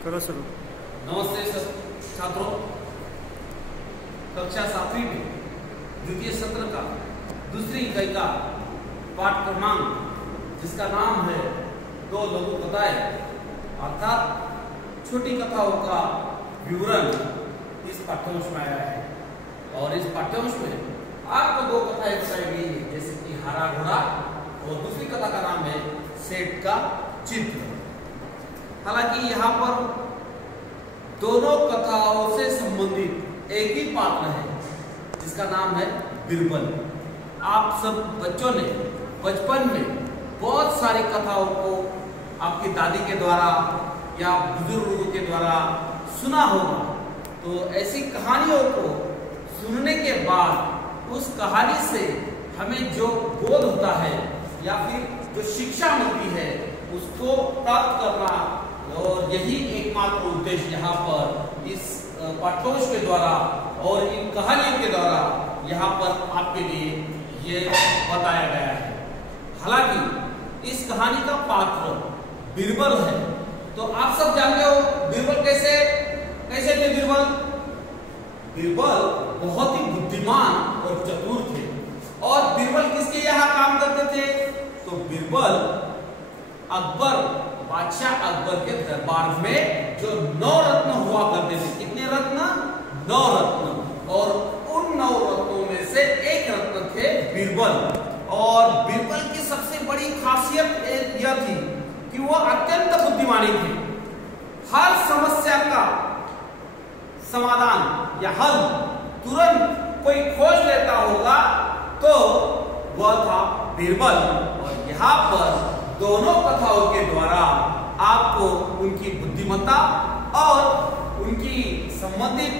करो शुरू। नमस्ते छात्रों, कक्षा 7वीं में द्वितीय सत्र का दूसरी इकाई का पाठ क्रमांक जिसका नाम है दो लघु कथाएं अर्थात छोटी कथाओं का विवरण इस पाठ्यांश में आया है। और इस पाठ्यांश में आपको दो कथाएं बताई गई है, जैसे कि हरा घोड़ा और दूसरी कथा का नाम है सेठ का चित्र। हालांकि यहाँ पर दोनों कथाओं से संबंधित एक ही पात्र है जिसका नाम है बीरबल। आप सब बच्चों ने बचपन में बहुत सारी कथाओं को आपकी दादी के द्वारा या बुजुर्गों के द्वारा सुना होगा। तो ऐसी कहानियों को सुनने के बाद उस कहानी से हमें जो बोध होता है या फिर जो शिक्षा मिलती है उसको प्राप्त करना, और यही एकमात्र उद्देश्य यहाँ पर इस पाठ्यांश के द्वारा और इन कहानियों के द्वारा यहाँ पर आपके लिए ये बताया गया है। हालांकि इस कहानी का पात्र बीरबल है। तो आप सब जानते हो बीरबल कैसे थे। बीरबल बहुत ही बुद्धिमान और चतुर थे। और बीरबल किसके यहाँ काम करते थे? तो बीरबल बादशाह अकबर के दरबार में जो 9 रत्न हुआ करते थे। कितने रत्न? 9 रत्न। और उन 9 रत्नों में से एक रत्न थे बीरबल। और बीरबल की सबसे बड़ी खासियत यह थी कि वो अत्यंत बुद्धिमानी थे। हर समस्या का समाधान या हल तुरंत कोई खोज लेता होगा तो वह था बीरबल। और यहाँ पर दोनों कथाओं के द्वारा आपको उनकी बुद्धिमत्ता और उनकी संबंधित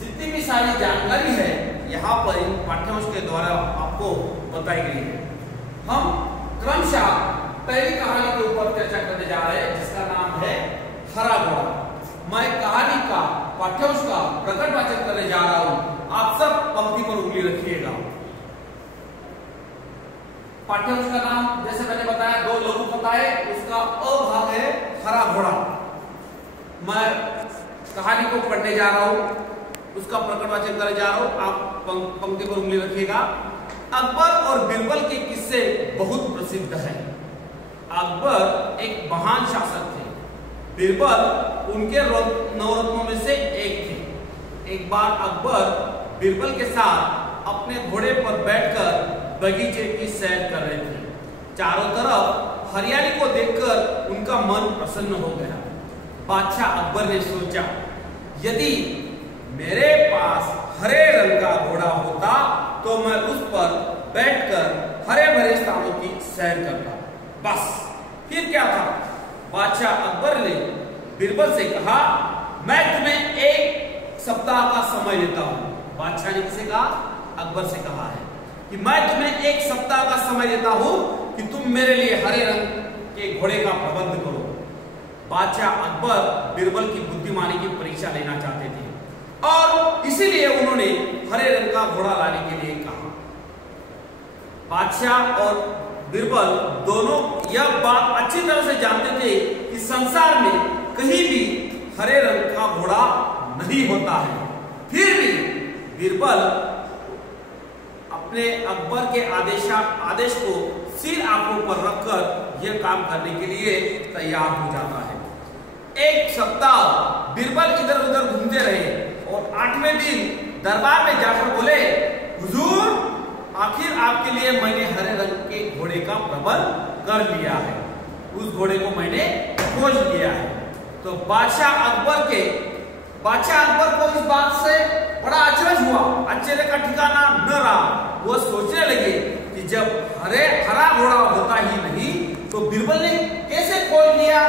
जितनी भी सारी जानकारी है यहाँ पर इन पाठ्यांश के द्वारा आपको बताई गई है। हम क्रमशः पहली कहानी के ऊपर चर्चा करने जा रहे हैं जिसका नाम है हरा घोड़ा। मैं कहानी का पाठ्यांश का प्रकट वाचन करने जा रहा हूं। आप सब पंक्ति पर उंगली रखिएगा। पाठ्यांश का नाम जैसे मैंने बताया दो लघु कथाएं, उसका अ भाग है हरा घोड़ा। मैं कहानी को पढ़ने जा रहा हूं, उसका प्रकट वाचन करने जा रहा हूं। आप पंक्ति पर उंगली रखिएगा। अकबर और बीरबल के किस्से बहुत प्रसिद्ध हैं। अकबर एक महान शासक थे। बीरबल उनके 9 रत्नों में से एक थे। एक बार अकबर बीरबल के साथ अपने घोड़े पर बैठकर बगीचे की सैर कर रहे थे। चारों तरफ हरियाली को देखकर उनका मन प्रसन्न हो गया। बादशाह अकबर ने सोचा, यदि मेरे पास हरे रंग का घोड़ा होता तो मैं उस पर बैठकर हरे भरे स्थानों की सैर करता। बस फिर क्या था? बादशाह अकबर ने बीरबल से कहा, मैं तुम्हें 1 सप्ताह का समय देता हूं। बादशाह ने किसे कहा? अकबर से कहा है कि मैं तुम्हें 1 सप्ताह का समय देता हूं कि तुम मेरे लिए हरे रंग के घोड़े का प्रबंध करो। बादशाह अकबर बीरबल की बुद्धिमानी की परीक्षा लेना चाहते थे और इसीलिए उन्होंने हरे रंग का घोड़ा लाने के लिए कहा। बादशाह और बीरबल दोनों यह बात अच्छी तरह से जानते थे कि संसार में कहीं भी हरे रंग का घोड़ा नहीं होता है। फिर भी बीरबल अपने अकबर के आदेश को सिर आंखों पर रखकर यह काम करने के लिए तैयार हो जाता है। 1 सप्ताह बीरबल इधर उधर घूमते रहे और 8वें दिन दरबार में जाकर बोले, हुजूर, आखिर आपके लिए मैंने हरे रंग के घोड़े का प्रबंध कर लिया है। उस घोड़े को मैंने खोज लिया है। तो बादशाह अकबर को इस बात से बड़ा अचरज हुआ। आश्चर्य का ठिकाना न रहा। वो सोचने लगे कि जब हरा घोड़ा होता ही नहीं तो बीरबल ने कैसे खोज लिया?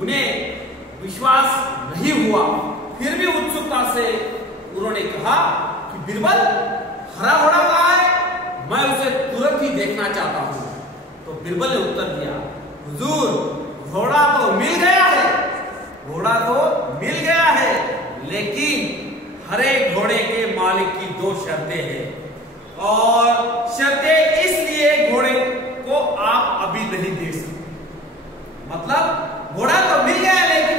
उन्हें विश्वास नहीं हुआ। फिर भी उत्सुकता से उन्होंने कहा कि बीरबल, हरा घोड़ा कहाँ है? मैं उसे तुरंत ही देखना चाहता हूं। तो बीरबल ने उत्तर दिया, हुजूर, घोड़ा तो मिल गया है, लेकिन हरे घोड़े के मालिक की 2 शर्तें हैं। और शर्तें इसलिए घोड़े को आप अभी नहीं देख सकते। मतलब घोड़ा तो मिल गया लेकिन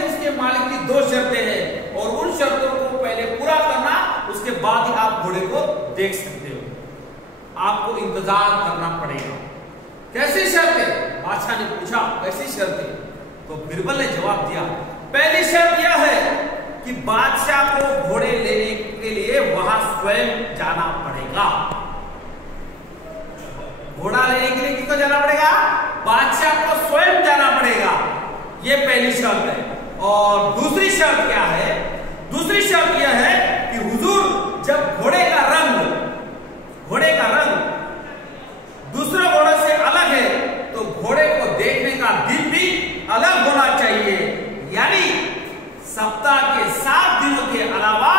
उन शर्तों को पहले पूरा करना, उसके बाद ही आप घोड़े को देख सकते हो। आपको इंतजार करना पड़ेगा। कैसी शर्तें? बादशाह ने पूछा कैसी शर्तें? तो बिरबल ने जवाब दिया, पहली शर्त यह है कि बादशाह को घोड़े लेने के लिए वहां स्वयं जाना पड़ेगा। घोड़ा लेने के लिए किसको जाना पड़ेगा? बादशाह को स्वयं जाना पड़ेगा। यह पहली शर्त है। और दूसरी शर्त क्या है? दूसरी शर्त यह है कि हुजूर जब घोड़े का रंग दूसरे घोड़े से अलग है तो घोड़े को देखने का दिन भी अलग होना चाहिए। यानी सप्ताह के 7 दिनों के अलावा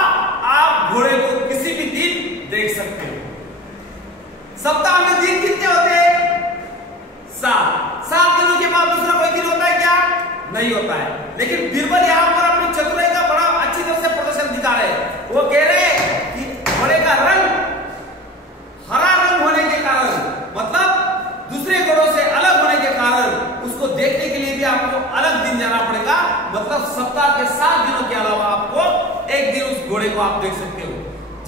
आप घोड़े को किसी भी दिन देख सकते हो। सप्ताह में दिन कितने होते हैं? 7 दिनों के बाद दूसरा कोई दिन होता है क्या? नहीं होता है। लेकिन बिरबल यहां पर अपनी चतुराई का बड़ा अच्छी तरह से प्रदर्शन दिखा रहे हैं। वो कह रहे हैं कि घोड़े का रंग हरा रंग होने के कारण, मतलब दूसरे घोड़ों से अलग होने के कारण, उसको देखने के लिए भी आपको अलग दिन जाना पड़ेगा। मतलब सप्ताह के 7 दिनों के अलावा आपको एक दिन उस घोड़े को आप देख सकते हो।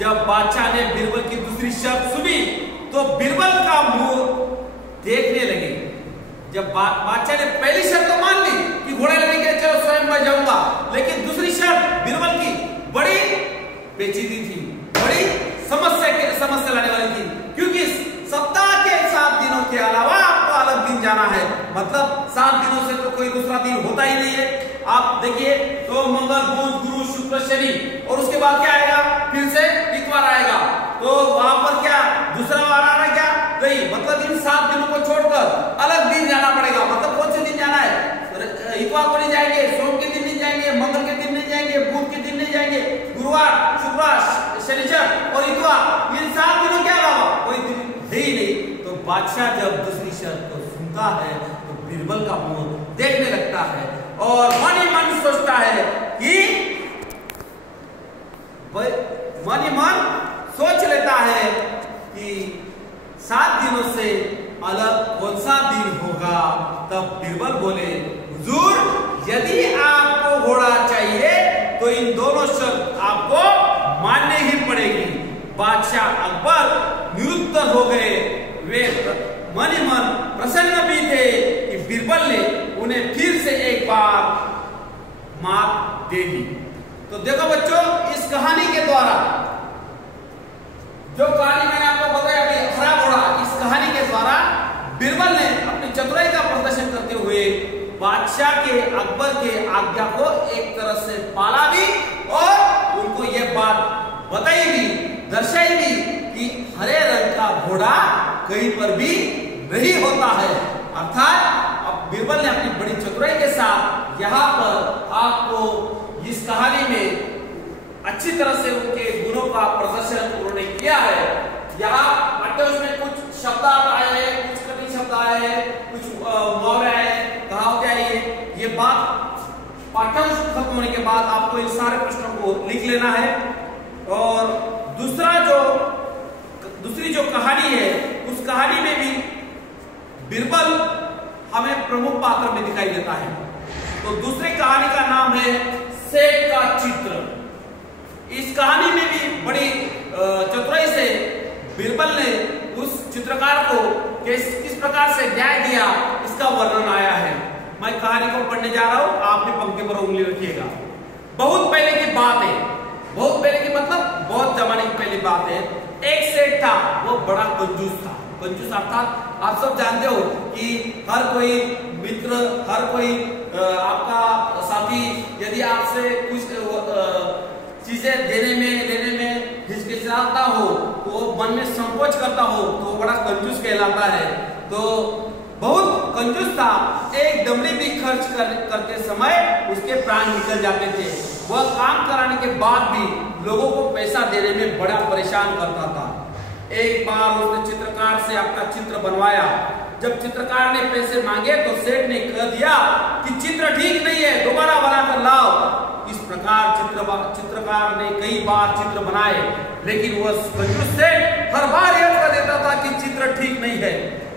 जब बादशाह ने बिरबल की दूसरी शर्त सुनी तो बिरबल का मुंह देखने लगे। जब बादशाह ने पहली शर्त तो मान ली कि घोड़े लेने के लिए चलो स्वयं मैं जाऊंगा, लेकिन दूसरी शर्त बिरबल की बड़ी पेचीदी थी, बड़ी समस्या लाने वाली थी, क्योंकि सप्ताह के 7 दिनों के अलावा आपको अलग दिन जाना है। मतलब 7 दिनों से तो कोई दूसरा दिन होता ही नहीं है। आप देखिए तो मंगल, बुध, गुरु, शुक्र, शनि, और उसके बाद क्या आएगा? फिर से इतवार आएगा। तो वहां पर क्या दूसरा वार आ रहा है क्या? नहीं। मतलब इन 7 दिनों को छोड़कर अलग दिन जाना पड़ेगा। मतलब कौन से दिन जाना है? इतवार को नहीं जाएंगे, सोम के दिन नहीं जाएंगे, मंगल के दिन नहीं जाएंगे, बुध के दिन नहीं जाएंगे, गुरुवार, शुक्रवार, शनिवार और इतवार, इन 7 दिनों के अलावा कोई दिन है ही नहीं। तो बादशाह जब दूसरी शर्त को सुनता है तो बिरबल का मुंह देखने लगता है और मन ही मन सोचता है कि मन ही मन सोच लेता है कि 7 दिनों से अलग कौन सा दिन होगा। तब बिरबल बोले, हुजूर यदि आपको घोड़ा चाहिए तो इन दोनों शर्त आपको मानने ही पड़ेगी। बादशाह अकबर निरुत्तर हो गए। वे मन ही मन प्रसन्न भी थे कि बिरबल ने उन्हें फिर से एक बार मात दे दी। तो देखो बच्चों, इस कहानी के द्वारा, जो कहानी मैंने आपको बताया अभी हरा घोड़ा, इस कहानी के द्वारा बिरबल ने अपनी चतुराई का प्रदर्शन करते हुए बादशाह के, अकबर के आज्ञा को एक तरह से पाला भी और उनको यह बात बताई भी, दर्शाई भी कि हरे रंग का घोड़ा कहीं पर भी नहीं होता है। अर्थात अब बिरबल ने अपनी बड़ी चतुराई के साथ यहाँ पर आपको इस कहानी में अच्छी तरह से उनके गुणों का प्रदर्शन उन्होंने किया है। यहाँ पाठ्यांश में कुछ शब्द आए हैं, कुछ कठिन शब्द आए हैं, कुछ मुहावरे आए हैं, कहावतें आई है। ये बात पाठ्यांश खत्म होने के बाद आपको इन सारे प्रश्नों को लिख लेना है। और दूसरी जो कहानी है, उस कहानी में भी बिरबल हमें प्रमुख पात्र में दिखाई देता है। तो दूसरी कहानी का नाम है सेठ का चित्र। इस कहानी में भी बड़ी चतुराई से बिरबल ने उस चित्रकार को किस प्रकार से न्याय दिया, इसका वर्णन आया है। मैं कहानी को पढ़ने जा रहा हूं, आप भी पंक्ति पर उंगली रखिएगा। बहुत पहले की बात है, बहुत पहले की मतलब बहुत जमाने की पहली बात है। एक सेठ था, वो बड़ा कंजूस था। कंजूस अर्थात आप सब जानते हो कि हर कोई मित्र, हर कोई आपका साथी यदि आपसे कुछ चीजें देने में लेने में हिचकिचाता हो, तो वो मन में संकोच करता हो, तो वो बड़ा कंजूस कहलाता है। तो बहुत कंजूस था। एक दमड़ी भी खर्च करते समय उसके प्राण निकल जाते थे। वह काम कराने के बाद भी लोगों को पैसा देने में बड़ा परेशान करता था। एक बार उसने चित्रकार से अपना चित्र बनवाया। जब चित्रकार ने पैसे मांगे तो सेठ ने कह दिया कि चित्र ठीक नहीं है, दोबारा बनाकर लाओ। इस प्रकार चित्रकार ने कई बार चित्र बनाए, लेकिन वह कंजूस सेठ हर बार यह कह देता था कि चित्र ठीक नहीं है।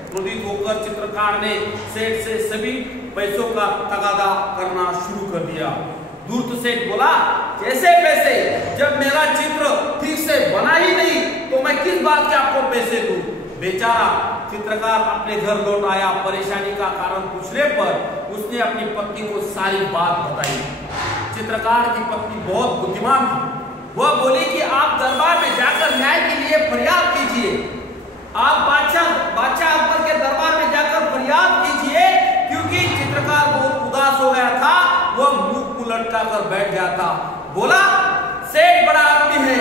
क्रोधित होकर चित्रकार ने सेठ से सभी पैसों का तगादा करना शुरू कर दिया। धूर्त सेठ बोला कैसे पैसे, जब मेरा चित्र ठीक से बना ही नहीं तो मैं किस बात के आपको पैसे दूं। बेचारा चित्रकार अपने घर लौट आया। परेशानी का कारण पूछने पर उसने अपनी पत्नी को सारी बात बताई। चित्रकार की पत्नी बहुत बुद्धिमान थी। वह बोली कि आप दरबार में जाकर न्याय के लिए फरियाद कीजिए। आप बादशाह अकबर के दरबार में जाकर फरियाद कीजिए, क्योंकि चित्रकार बहुत उदास हो गया था। वह मुंह लटका कर बैठ गया था। बोला, सेठ बड़ा आदमी है,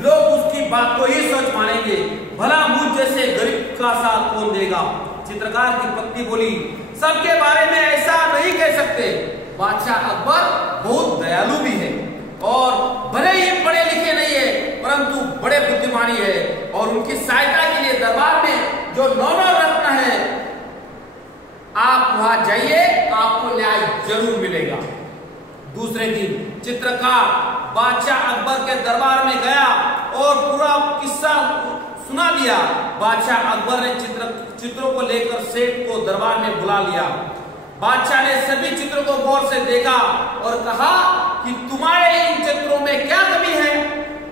लोग उसकी बात को ही सच मानेंगे, भला मुझ जैसे गरीब का साथ कौन देगा। चित्रकार की पत्नी बोली, सबके बारे में ऐसा नहीं कह सकते। बादशाह अकबर बहुत दयालु भी है और भले ही पढ़े लिखे नहीं है, परंतु बड़े बुद्धिमानी है, और उनकी सहायता के लिए दरबार में जो 9 रत्न है, आप वहां जाइए, आपको न्याय जरूर मिलेगा। दूसरे दिन चित्रकार बादशाह अकबर के दरबार में गया और पूरा किस्सा सुना दिया। बादशाह अकबर ने चित्रों को लेकर सेठ को दरबार में बुला लिया। बादशाह ने सभी चित्रों को गौर से देखा और कहा कि तुम्हारे इन चित्रों में क्या कमी है।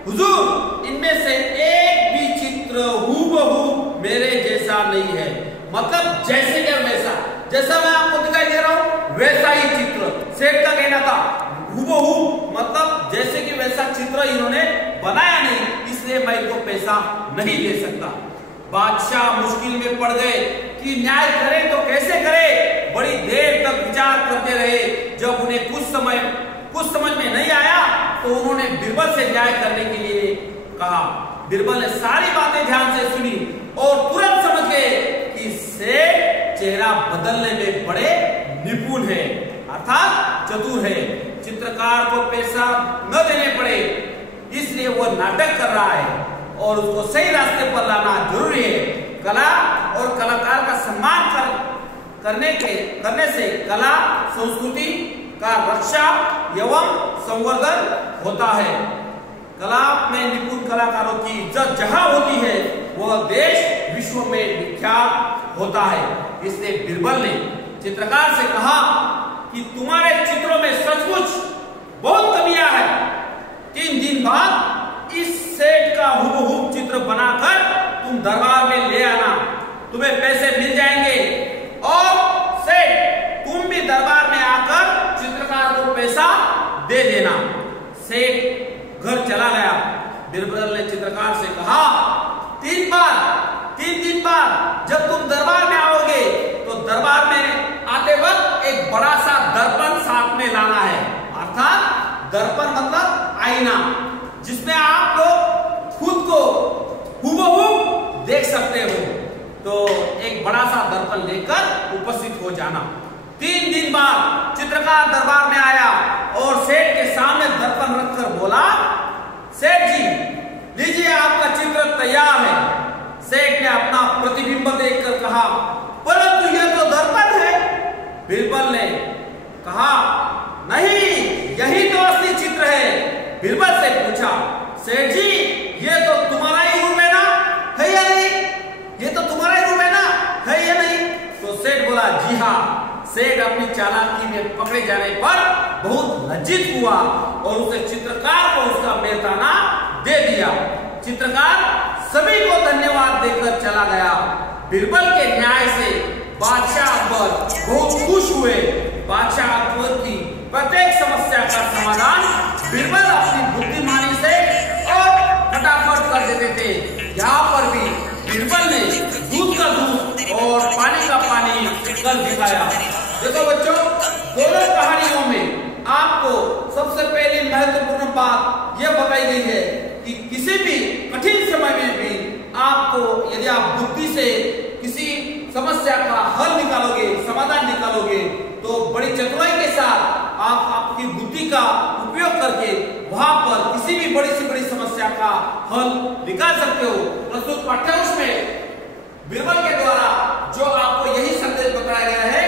हुजूर, इनमें से एक भी चित्र हूबहू मेरे जैसा नहीं है। मतलब जैसे क्या वैसा, जैसा मैं आपको दिखाई दे रहा हूं वैसा ही चित्र। सेठ का कहना था हूबहू, मतलब जैसे कि वैसा चित्र इन्होंने बनाया नहीं, इसलिए मैं इनको पैसा नहीं दे सकता। बादशाह मुश्किल में पड़ गए कि न्याय करें तो कैसे करें। बड़ी देर तक विचार करते रहे। जब उन्हें कुछ समझ में नहीं आया तो उन्होंने बीरबल से न्याय करने के लिए कहा। बीरबल ने सारी बातें ध्यान से सुनी और तुरंत समझ गए कि सेठ चेहरा बदलने में बड़े निपुण है, अर्थात चतुर है। चित्रकार को पैसा न देने पड़े, इसलिए वो नाटक कर रहा है और उसको सही रास्ते पर लाना जरूरी है। कला और कलाकार का सम्मान करने से कला संस्कृति का रक्षा एवं संवर्धन होता है। कला में निपुण कलाकारों की इज्जत जहां होती है, वह देश विश्व में विख्यात होता है। इसलिए बीरबल ने चित्रकार से कहा कि तुम्हारे चित्रों में सचमुच बहुत कमियां हैं। 3 दिन बाद इस सेठ का हूबहू चित्र बनाकर तुम दरबार में ले आना, तुम्हें पैसे मिल जाएंगे। और सेठ, तुम भी दरबार में आकर चित्रकार को पैसा दे देना। सेठ घर चला गया। बीरबल ने चित्रकार से कहा, 3 दिन बाद जब तुम दरबार में आओगे तो दरबार में आते वक्त एक बड़ा सा दर्पण साथ में लाना है। अर्थात दर्पण मतलब आईना, जिसमें आप लोग खुद को हूबहू देख सकते हो। तो एक बड़ा सा दर्पण लेकर उपस्थित हो जाना। 3 दिन बाद चित्रकार दरबार में आया और सेठ के सामने दर्पण रखकर बोला, सेठ जी लीजिए, आपका चित्र तैयार है। सेठ ने अपना प्रतिबिंब देखकर कहा, परंतु यह तो दर्पण है। बीरबल ने कहा, नहीं, यही तो असली चित्र है। बीरबल से पूछा, सेठ जी ये तो तुम्हारा ही रूप है ना, है या नहीं? ये तो तुम्हारा ही रूप है ना, है या नहीं? तो सेठ बोला, जी हाँ। सेठ अपनी चालाकी में पकड़े जाने पर बहुत लज्जित हुआ और उसे चित्रकार को उसका मेहताना दे दिया। चित्रकार सभी को धन्यवाद देकर चला गया। बीरबल के न्याय से बादशाह अकबर बहुत खुश हुए। बादशाह अकबर की प्रत्येक समस्या का समाधान बीरबल अपनी बुद्धिमानी से और फटाफट कर देते थे। यहाँ पर भी बीरबल ने दूध का दूध और पानी का पानी कर दिखाया। देखो बच्चों, दोनों कहानियों में आपको सबसे पहली महत्वपूर्ण बात यह बताई गई है कि किसी भी कठिन समय में भी आपको, यदि आप बुद्धि से किसी समस्या का हल निकालोगे, समाधान निकालोगे, तो बड़ी चतुराई के साथ आप आपकी बुद्धि का उपयोग करके वहां पर किसी भी बड़ी से बड़ी समस्या का हल निकाल सकते हो। प्रस्तुत पाठ्यांश में बीरबल के द्वारा जो आपको यही संदेश बताया गया है